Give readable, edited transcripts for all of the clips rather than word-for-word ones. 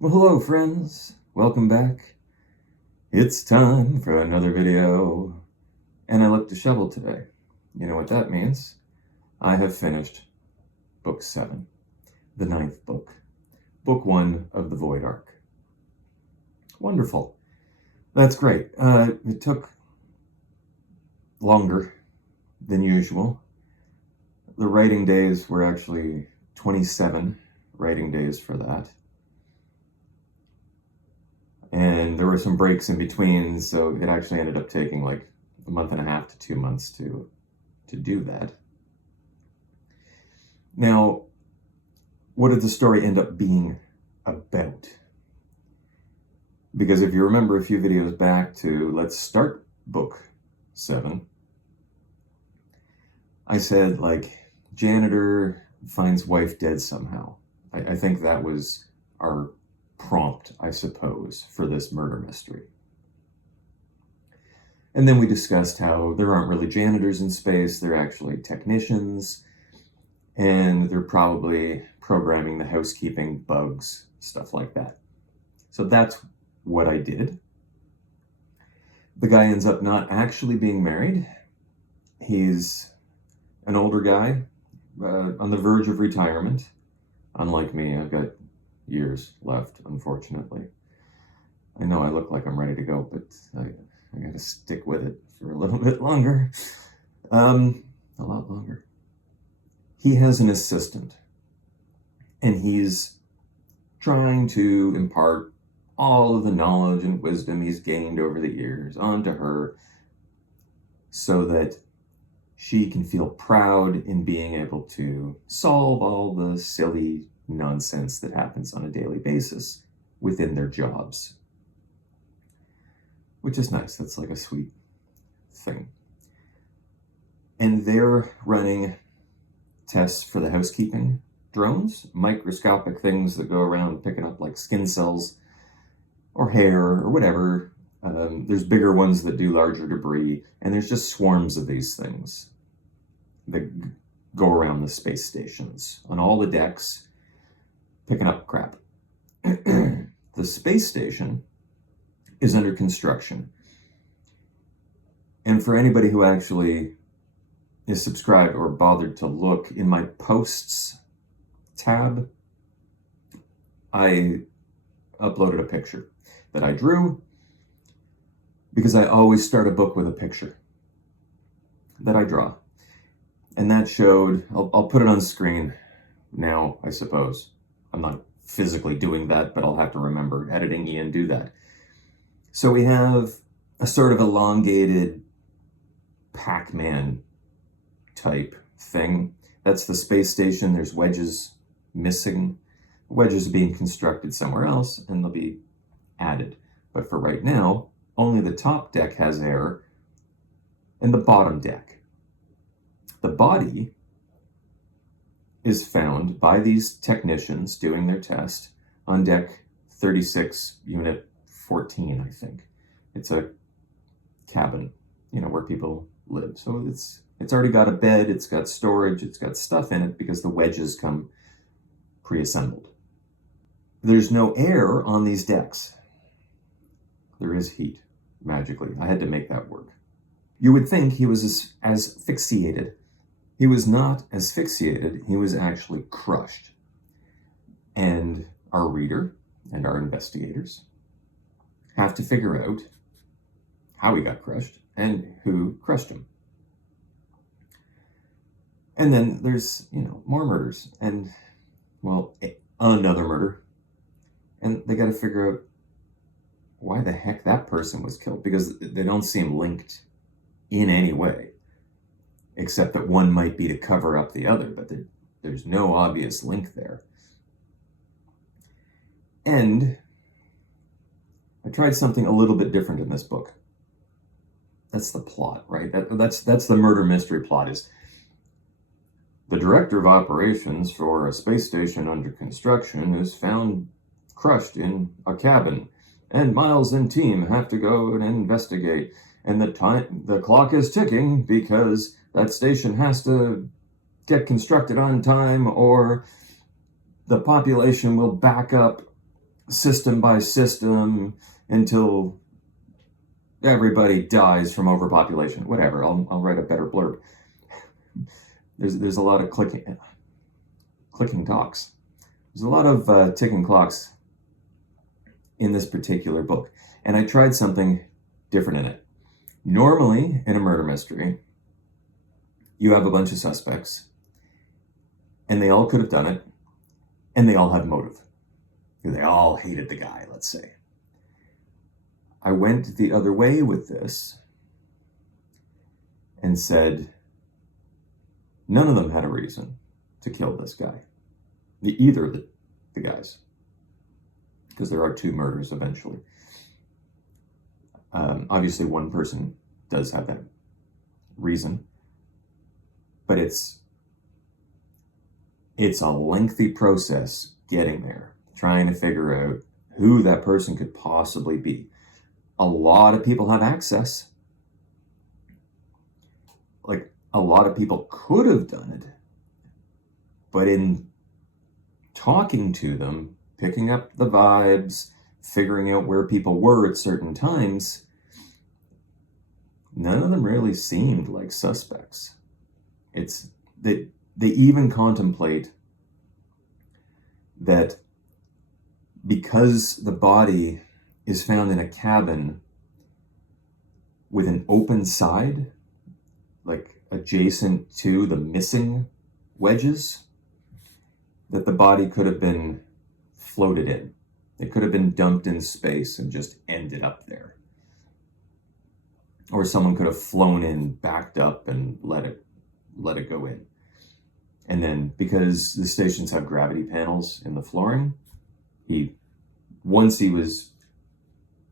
Well, hello friends, welcome back. It's time for another video, and I looked a shovel today. You know what that means? I have finished book 7, the 9th book, book 1 of the Void Arc. Wonderful. That's great. It took longer than usual. The writing days were actually 27 writing days for that. And there were some breaks in between, so it actually ended up taking like a month and a half to 2 months to do that. Now, what did the story end up being about? Because if you remember a few videos back to let's start book 7, I said like janitor finds wife dead somehow. I think that was our prompt, I suppose, for this murder mystery. And then we discussed how there aren't really janitors in space, they're actually technicians, and they're probably programming the housekeeping bugs, stuff like that. So that's what I did. The guy ends up not actually being married. He's an older guy, on the verge of retirement. Unlike me, I've got years left, unfortunately. I know I look like I'm ready to go, but I gotta stick with it for a little bit longer. A lot longer. He has an assistant, and he's trying to impart all of the knowledge and wisdom he's gained over the years onto her so that she can feel proud in being able to solve all the silly nonsense that happens on a daily basis within their jobs. Which is nice. That's like a sweet thing. And they're running tests for the housekeeping drones, microscopic things that go around picking up like skin cells or hair or whatever. There's bigger ones that do larger debris, and there's just swarms of these things that go around the space stations on all the decks, picking up crap. The space station is under construction. And for anybody who actually is subscribed or bothered to look in my posts tab, I uploaded a picture that I drew because I always start a book with a picture that I draw. And that showed, I'll put it on screen now, I suppose. I'm not physically doing that, but I'll have to remember editing and do that. So we have a sort of elongated Pac-Man type thing. That's the space station. There's wedges missing. Wedges are being constructed somewhere else, and they'll be added. But for right now, only the top deck has air, and the bottom deck. The body is found by these technicians doing their test on deck 36, unit 14, I think. It's a cabin, where people live. So it's already got a bed, it's got storage, it's got stuff in it because the wedges come pre-assembled. There's no air on these decks. There is heat, magically. I had to make that work. You would think he was as asphyxiated. He was not asphyxiated, he was actually crushed. And our reader and our investigators have to figure out how he got crushed and who crushed him. And then there's, more murders and, another murder. And they got to figure out why the heck that person was killed, because they don't seem linked in any way, except that one might be to cover up the other, but there's no obvious link there. And I tried something a little bit different in this book. That's the plot, right? That's the murder mystery plot, is the director of operations for a space station under construction is found crushed in a cabin, and Miles and team have to go and investigate. And the clock is ticking because that station has to get constructed on time or the population will back up system by system until everybody dies from overpopulation. Whatever, I'll write a better blurb. There's a lot of clicking talks. There's a lot of ticking clocks in this particular book. And I tried something different in it. Normally, in a murder mystery, you have a bunch of suspects, and they all could have done it, and they all have motive. They all hated the guy, let's say. I went the other way with this and said, none of them had a reason to kill this guy. Either of the guys. Because there are two murders eventually. Obviously, one person does have that reason. But it's a lengthy process getting there, trying to figure out who that person could possibly be. A lot of people have access. Like, a lot of people could have done it. But in talking to them, picking up the vibes, figuring out where people were at certain times, none of them really seemed like suspects. It's that they even contemplate that because the body is found in a cabin with an open side, like adjacent to the missing wedges, that the body could have been floated in. It could have been dumped in space and just ended up there. Or someone could have flown in, backed up, and let it go in. And then, because the stations have gravity panels in the flooring, once he was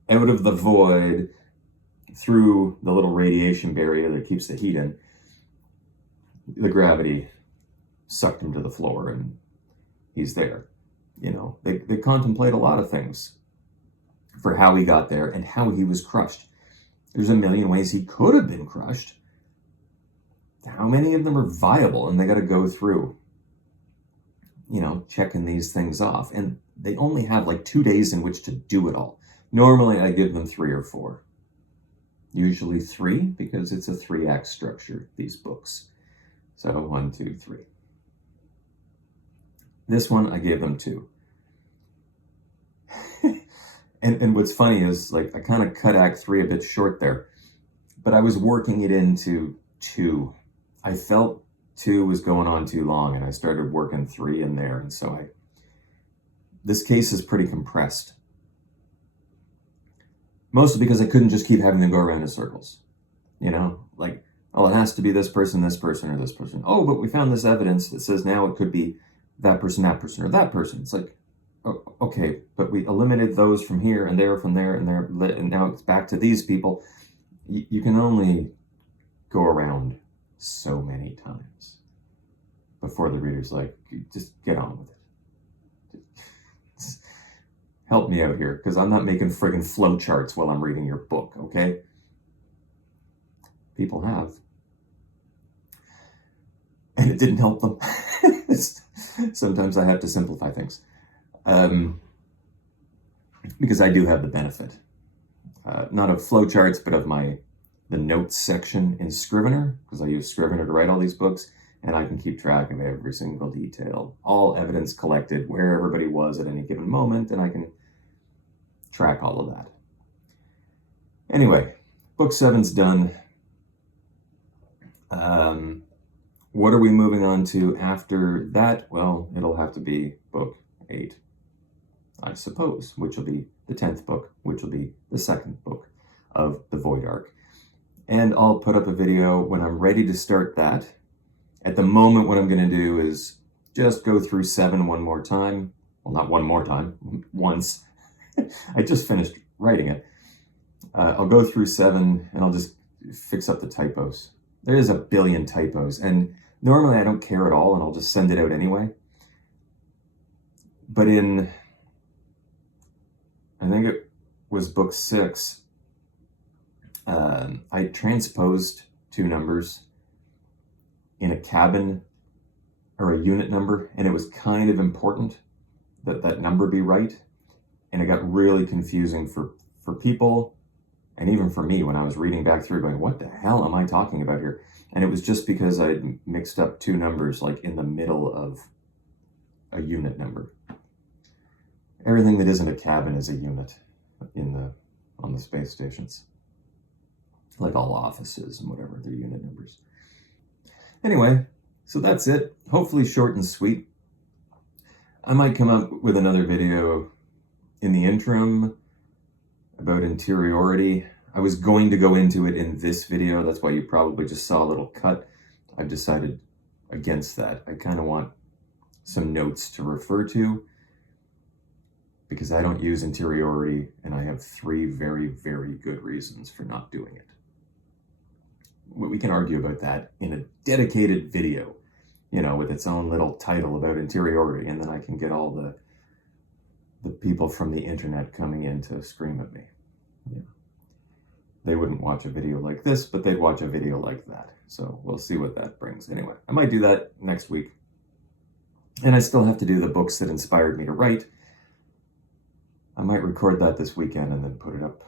out of the void, through the little radiation barrier that keeps the heat in, the gravity sucked him to the floor and he's there. You know, they contemplate a lot of things for how he got there and how he was crushed. There's a million ways he could have been crushed. How many of them are viable? And they got to go through, you know, checking these things off. And they only have like 2 days in which to do it all. Normally, I give them 3 or 4. Usually 3, because it's a 3-act structure, these books. So 1, 2, 3. This one, I gave them 2. and what's funny is, like, I kind of cut Act 3 a bit short there, but I was working it into 2. I felt 2 was going on too long, and I started working 3 in there, and so this case is pretty compressed. Mostly because I couldn't just keep having them go around in circles. You know, like, oh, it has to be this person, or this person. Oh, but we found this evidence that says now it could be that person, or that person. It's like, oh, okay, but we eliminated those from here and there, from there and there, and now it's back to these people. You can only go around so many times before the reader's like, just get on with it. Just help me out here, because I'm not making friggin' flow charts while I'm reading your book, okay? People have. And it didn't help them. Sometimes I have to simplify things. Because I do have the benefit. Not of flowcharts, but of the notes section in Scrivener, because I use Scrivener to write all these books, and I can keep track of every single detail, all evidence collected, where everybody was at any given moment, and I can track all of that. Anyway, book 7's done. What are we moving on to after that? Well, it'll have to be book 8, I suppose, which will be the 10th book, which will be the 2nd book of the Void Arc. And I'll put up a video when I'm ready to start that. At the moment, what I'm going to do is just go through 7 one more time. Well, not one more time, once. I just finished writing it. I'll go through 7 and I'll just fix up the typos. There is a billion typos, and normally I don't care at all, and I'll just send it out anyway. But in, I think it was book 6, I transposed 2 numbers in a cabin or a unit number, and it was kind of important that that number be right. And it got really confusing for people, and even for me when I was reading back through going, what the hell am I talking about here? And it was just because I mixed up two numbers like in the middle of a unit number. Everything that isn't a cabin is a unit on the space stations. Like all offices and whatever, they're unit numbers. Anyway, so that's it. Hopefully short and sweet. I might come up with another video in the interim about interiority. I was going to go into it in this video. That's why you probably just saw a little cut. I've decided against that. I kind of want some notes to refer to because I don't use interiority, and I have 3 very, very good reasons for not doing it. We can argue about that in a dedicated video, with its own little title about interiority, and then I can get all the people from the internet coming in to scream at me. They wouldn't watch a video like this, but they'd watch a video like that. So we'll see what that brings. Anyway, I might do that next week. And I still have to do the books that inspired me to write. I might record that this weekend and then put it up.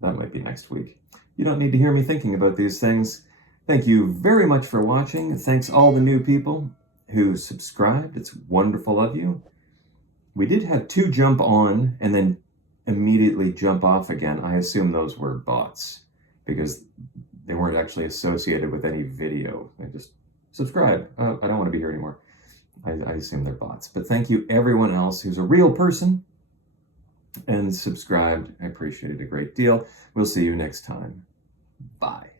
That might be next week. You don't need to hear me thinking about these things. Thank you very much for watching. Thanks all the new people who subscribed. It's wonderful of you. We did have 2 jump on and then immediately jump off again. I assume those were bots because they weren't actually associated with any video. They just subscribe. I don't want to be here anymore. I assume they're bots. But thank you everyone else who's a real person and subscribed. I appreciate it a great deal. We'll see you next time. Bye.